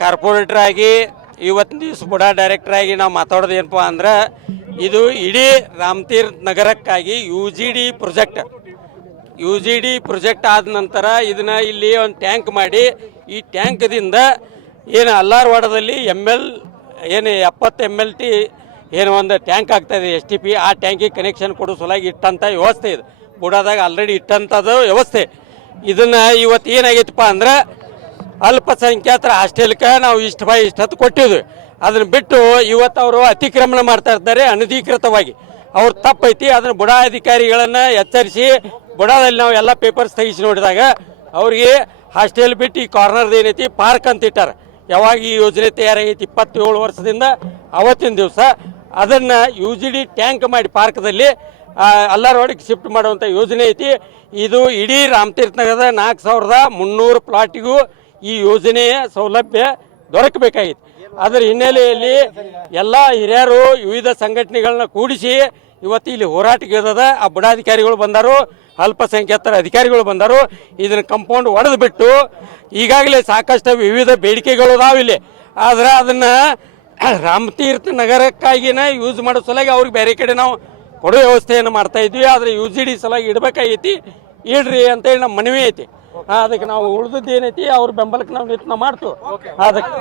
Corporate ಆಗಿ ಇವತ್ತಿನ ದಿವಸ ಬುಡಾ ಡೈರೆಕ್ಟರ್ ಆಗಿ ನಾವು ಮಾತಾಡೋದು ಏನಪ್ಪ ಅಂದ್ರೆ ಇದು ಇಡೀ ರಾಮತೀರ್ಥ ನಗರಕ್ಕಾಗಿ ಯು ಜಿ ಡಿ ಪ್ರಾಜೆಕ್ಟ್ ಆದ ನಂತರ ಇದನ್ನ ಇಲ್ಲಿ ಒಂದು ಟ್ಯಾಂಕ್ ಮಾಡಿ ಈ ಟ್ಯಾಂಕ್ದಿಂದ ಏನು ಅಲ್ಲಾರವಾಡದಲ್ಲಿ ಏನು 70 MLT ಏನು ಒಂದು ಟ್ಯಾಂಕ್ ಆಗ್ತಾಯಿದೆ STP ಆ ಟ್ಯಾಂಕಿಗೆ ಕನೆಕ್ಷನ್ ಕೊಡೋ ಸಲುವಾಗಿ ಇಟ್ಟಂಥ ವ್ಯವಸ್ಥೆ ಇದೆ ಬುಡಾದಾಗ ಆಲ್ರೆಡಿ ಇಟ್ಟಂಥದ್ದು ವ್ಯವಸ್ಥೆ. ಇದನ್ನು ಇವತ್ತು ಏನಾಗೈತಪ್ಪ ಅಂದ್ರೆ ಅಲ್ಪಸಂಖ್ಯಾತರ ಹಾಸ್ಟೆಲ್ಗೆ ನಾವು ಇಷ್ಟು ಕೊಟ್ಟಿದ್ವಿ. ಅದನ್ನು ಬಿಟ್ಟು ಇವತ್ತು ಅವರು ಅತಿಕ್ರಮಣ ಮಾಡ್ತಾ ಇದ್ದಾರೆ ಅನಧಿಕೃತವಾಗಿ. ಅವ್ರು ತಪ್ಪೈತಿ. ಅದನ್ನು ಬುಡಾ ಅಧಿಕಾರಿಗಳನ್ನು ಎಚ್ಚರಿಸಿ ಬುಡಾದಲ್ಲಿ ನಾವು ಎಲ್ಲ ಪೇಪರ್ಸ್ ತೆಗಿಸಿ ನೋಡಿದಾಗ ಅವ್ರಿಗೆ ಹಾಸ್ಟೆಲ್ ಬಿಟ್ಟು ಈ ಕಾರ್ನರ್ದು ಏನೈತಿ ಪಾರ್ಕ್ ಅಂತ ಇಟ್ಟಾರೆ. ಯಾವಾಗ ಈ ಯೋಜನೆ ತಯಾರಾಗೈತಿ 27 ವರ್ಷದಿಂದ ಅವತ್ತಿನ ದಿವಸ ಅದನ್ನು UGD ಟ್ಯಾಂಕ್ ಮಾಡಿ ಪಾರ್ಕ್ದಲ್ಲಿ ಅಲ್ಲಾರವಾಡಿಗೆ ಶಿಫ್ಟ್ ಮಾಡುವಂಥ ಯೋಜನೆ ಐತಿ. ಇದು ಇಡೀ ರಾಮತೀರ್ಥ ನಗರದ 4300 ಪ್ಲಾಟಿಗೂ ಈ ಯೋಜನೆಯ ಸೌಲಭ್ಯ ದೊರಕಬೇಕಾಗಿತ್ತು. ಅದರ ಹಿನ್ನೆಲೆಯಲ್ಲಿ ಎಲ್ಲ ಹಿರಿಯರು ವಿವಿಧ ಸಂಘಟನೆಗಳನ್ನ ಕೂಡಿಸಿ ಇವತ್ತು ಇಲ್ಲಿ ಹೋರಾಟಕ್ಕಿಳಿದ ಆ ಬುಡಾಧಿಕಾರಿಗಳು ಬಂದರು, ಅಲ್ಪಸಂಖ್ಯಾತರ ಅಧಿಕಾರಿಗಳು ಬಂದರು. ಇದನ್ನು ಕಂಪೌಂಡ್ ಒಡೆದು ಬಿಟ್ಟು ಈಗಾಗಲೇ ಸಾಕಷ್ಟು ವಿವಿಧ ಬೇಡಿಕೆಗಳು ಅದಾವೆ ಇಲ್ಲಿ. ಆದರೆ ಅದನ್ನು ರಾಮತೀರ್ಥ ನಗರಕ್ಕಾಗಿನ ಯೂಸ್ ಮಾಡೋ ಸಲುವಾಗಿ ಅವ್ರಿಗೆ ಬೇರೆ ಕಡೆ ನಾವು ಕೊಡೋ ವ್ಯವಸ್ಥೆಯನ್ನು ಮಾಡ್ತಾ ಇದ್ವಿ. ಆದರೆ UGD ಸಲುವಾಗಿ ಇಡಬೇಕಾಗೈತಿ, ಇಡ್ರಿ ಅಂತೇಳಿ ನಮ್ಮ ಮನವಿ ಐತಿ. ಅದಕ್ಕೆ ನಾವು ಉಳಿದದ್ದು ಏನೈತಿ ಅವ್ರ ಬೆಂಬಲಕ್ಕೆ ನಾವು ನಿಂತು ಮಾಡ್ತು. ಅದಕ್ಕೆ